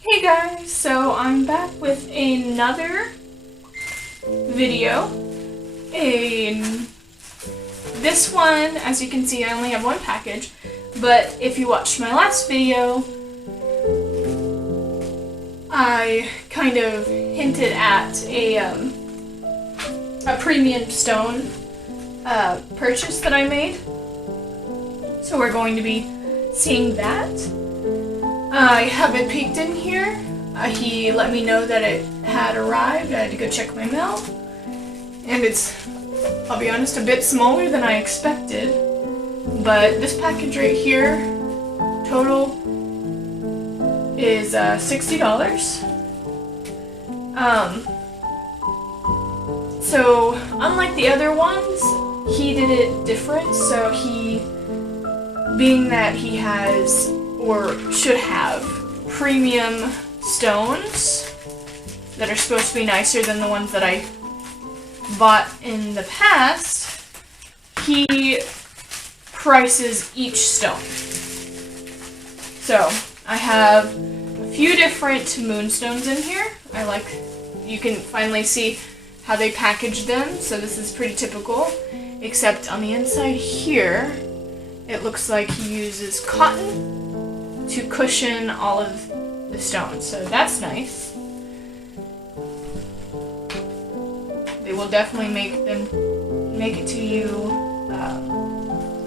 Hey guys, so I'm back with another video. This one, as you can see, I only have one package, but if you watched my last video, I kind of hinted at a premium stone purchase that I made. So we're going to be seeing that. I haven't peeked in here. He let me know that it had arrived. I had to go check my mail. And it's, I'll be honest, a bit smaller than I expected. But this package right here, total, is $60. So, unlike the other ones, he did it different. So being that he has, or should have, premium stones that are supposed to be nicer than the ones that I bought in the past, he prices each stone. So I have a few different moonstones in here. You can finally see how they packaged them. So this is pretty typical, except on the inside here, it looks like he uses cotton to cushion all of the stones, so that's nice. They will definitely make it to you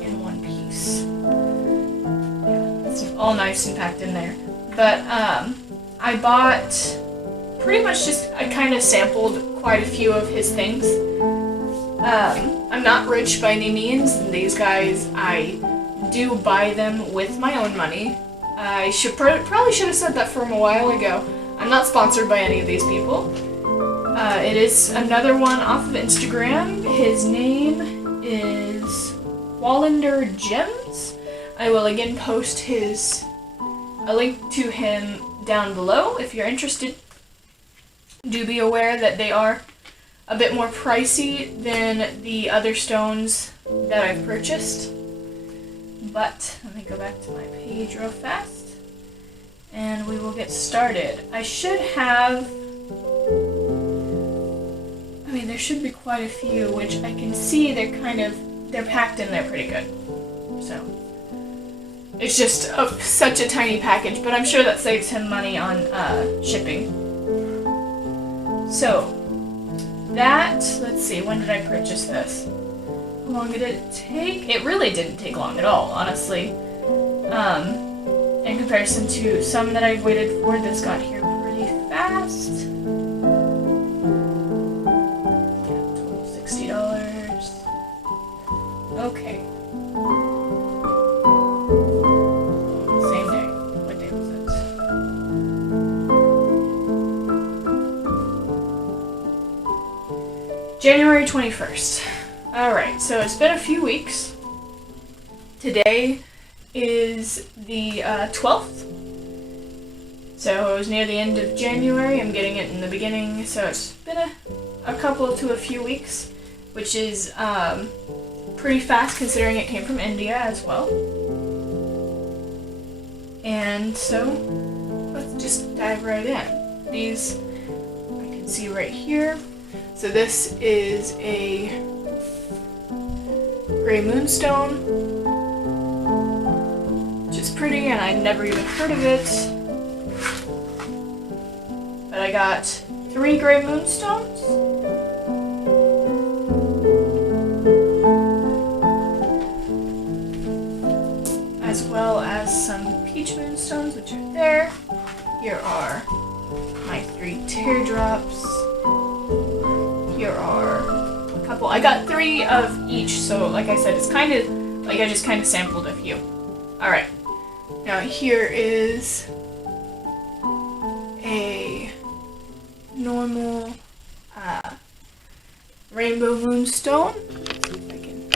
in one piece. Yeah, it's all nice and packed in there. But I bought pretty much I kind of sampled quite a few of his things. I'm not rich by any means, and these guys, I do buy them with my own money. I probably should have said that from a while ago. I'm not sponsored by any of these people. It is another one off of Instagram. His name is Wallander Gems. I will again post a link to him down below if you're interested. Do be aware that they are a bit more pricey than the other stones that I've purchased. But let me go back to my page real fast and we will get started. I should have, there should be quite a few, which I can see they're packed in there pretty good. So it's just such a tiny package, but I'm sure that saves him money on shipping. So let's see, when did I purchase this? How long did it take? It really didn't take long at all, honestly. In comparison to some that I've waited for, this got here pretty fast. Total $60. Okay. Same day. What day was it? January 21st. Alright, so it's been a few weeks. Today is the 12th. So it was near the end of January. I'm getting it in the beginning, so it's been a couple to a few weeks, which is pretty fast considering it came from India as well. And so let's just dive right in. These I can see right here. So this is a gray moonstone, which is pretty, and I'd never even heard of it. But I got 3 gray moonstones. As well as some peach moonstones, which are there. Here are my 3 teardrops. Here are couple. I got 3 of each, so like I said, it's kind of like I just kind of sampled a few. Alright, now here is a normal rainbow moonstone. Let's see if I can.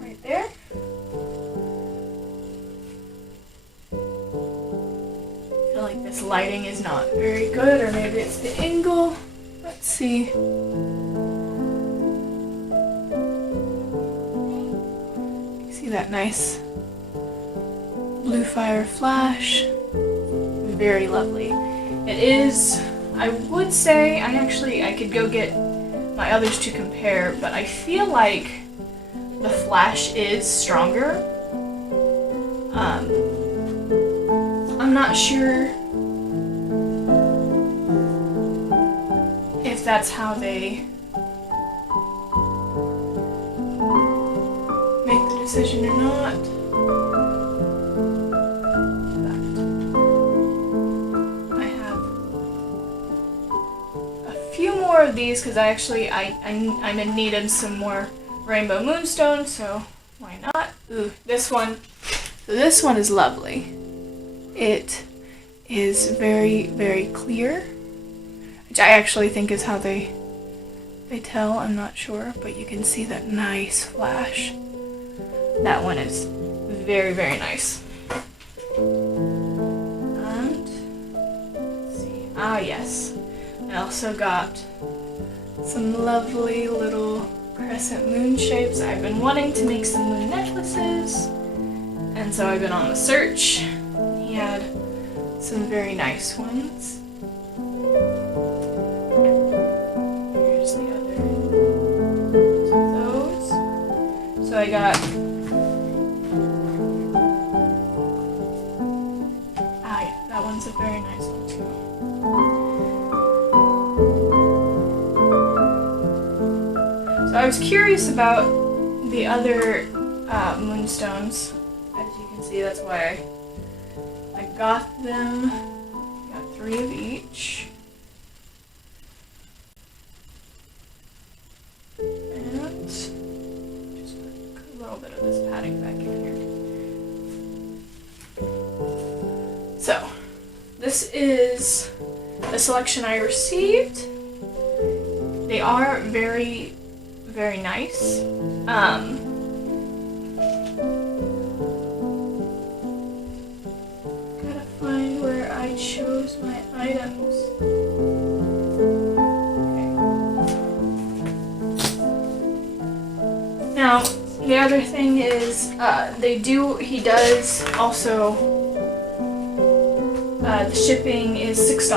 Right there. I feel like this lighting is not very good, or maybe it's the angle. Let's see. See that nice blue fire flash. Very lovely. It is, I would say, I could go get my others to compare, but I feel like the flash is stronger. I'm not sure if that's how they make the decision or not. But I have a few more of these because I'm in need of some more rainbow moonstone, so why not? Ooh, this one. This one is lovely. It is very, very clear, which I actually think is how they tell. I'm not sure, but you can see that nice flash. That one is very, very nice. And let's see. Ah, yes. I also got some lovely little crescent moon shapes. I've been wanting to make some moon necklaces, and so I've been on the search. He had some very nice ones. Here's the other of those. So I got yeah, that one's a very nice one too. So I was curious about the other moonstones. As you can see, that's why I got them. Got 3 of each. And just put a little bit of this padding back in here. So, this is the selection I received. They are very, very nice. I chose my items. Okay. Now, the other thing is, he does also, the shipping is $6.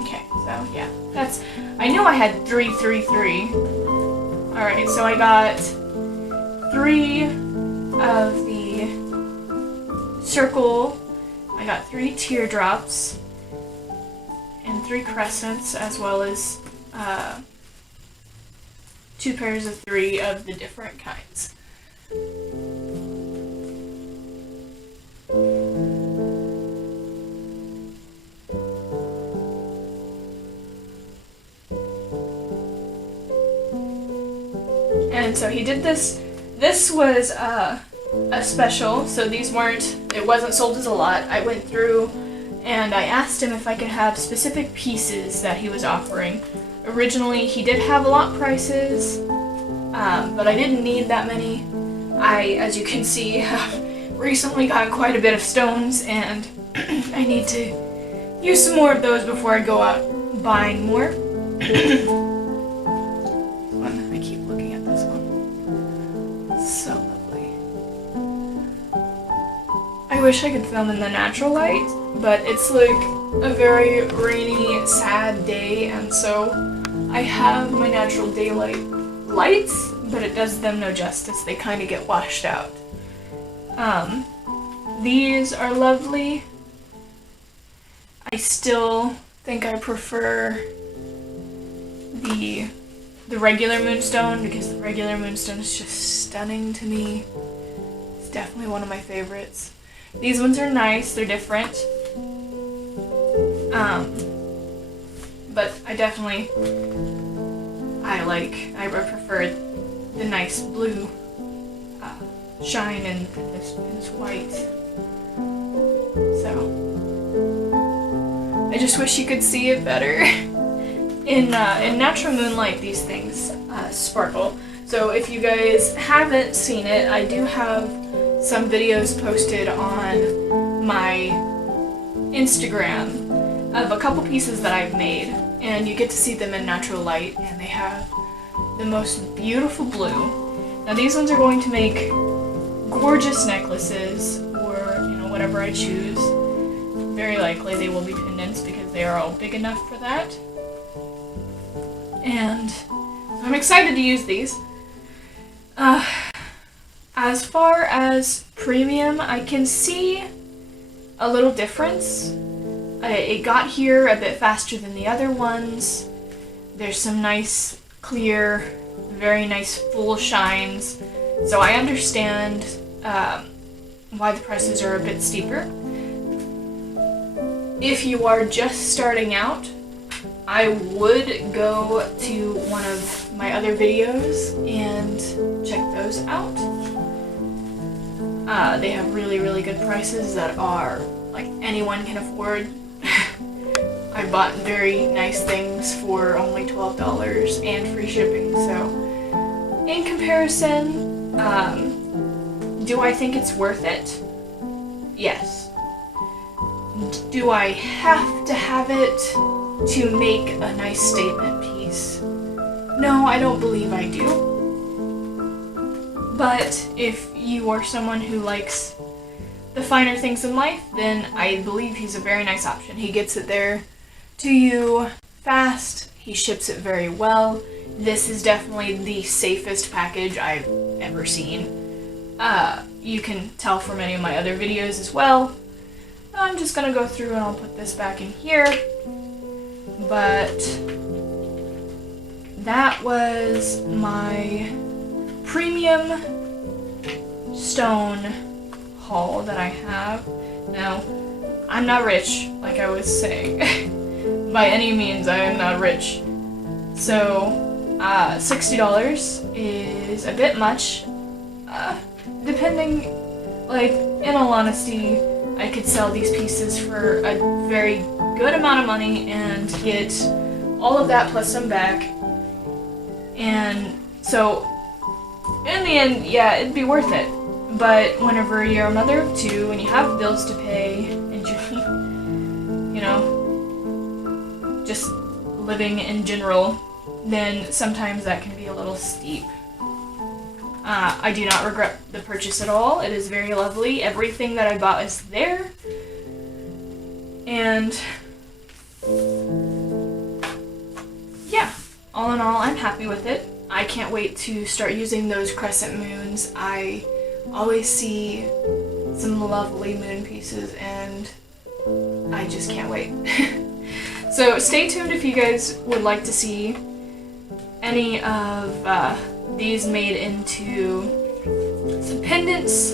Okay, so yeah, I knew I had 3. Alright, so I got 3 of the circle, I got 3 teardrops, and 3 crescents, as well as 2 pairs of 3 of the different kinds. And so he did this. This was a special, so it wasn't sold as a lot. I went through and I asked him if I could have specific pieces that he was offering. Originally, he did have a lot prices, but I didn't need that many. As you can see, have recently got quite a bit of stones, and I need to use some more of those before I go out buying more. I keep looking at this one. It's so lovely. I wish I could film in the natural light, but it's like a very rainy, sad day, and so I have my natural daylight lights, but it does them no justice. They kind of get washed out. These are lovely. I still think I prefer the regular moonstone, because the regular moonstone is just stunning to me. It's definitely one of my favorites. These ones are nice, they're different. But I prefer the nice blue shine and this white. So I just wish you could see it better. In natural moonlight, these things sparkle. So if you guys haven't seen it, I do have some videos posted on my Instagram of a couple pieces that I've made, and you get to see them in natural light, and they have the most beautiful blue. Now these ones are going to make gorgeous necklaces, or whatever I choose. Very likely they will be pendants because they are all big enough for that. And I'm excited to use these. As far as premium, I can see a little difference. It got here a bit faster than the other ones. There's some nice, clear, very nice full shines. So I understand why the prices are a bit steeper. If you are just starting out, I would go to one of my other videos and check those out. They have really, really good prices that are like anyone can afford. I bought very nice things for only $12 and free shipping, so in comparison, do I think it's worth it? Yes. Do I have to have it to make a nice statement piece? No, I don't believe I do. But if you are someone who likes the finer things in life, then I believe he's a very nice option. He gets it there to you fast, he ships it very well. This is definitely the safest package I've ever seen. You can tell from any of my other videos as well. I'm just gonna go through and I'll put this back in here. But that was my premium stone haul that I have. Now, I'm not rich, like I was saying. By any means, I am not rich. So, $60 is a bit much. Depending, like, in all honesty, I could sell these pieces for a very good amount of money and get all of that plus some back. And so, in the end, yeah, it'd be worth it. But whenever you're a mother of two and you have bills to pay and just living in general, then sometimes that can be a little steep. I do not regret the purchase at all. It is very lovely. Everything that I bought is there. And yeah, all in all, I'm happy with it. I can't wait to start using those crescent moons. I always see some lovely moon pieces and I just can't wait. So stay tuned if you guys would like to see any of these made into some pendants,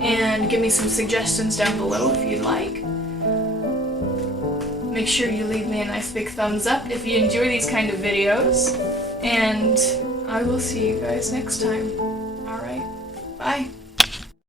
and give me some suggestions down below if you'd like. Make sure you leave me a nice big thumbs up if you enjoy these kind of videos, and I will see you guys next time. Alright, bye.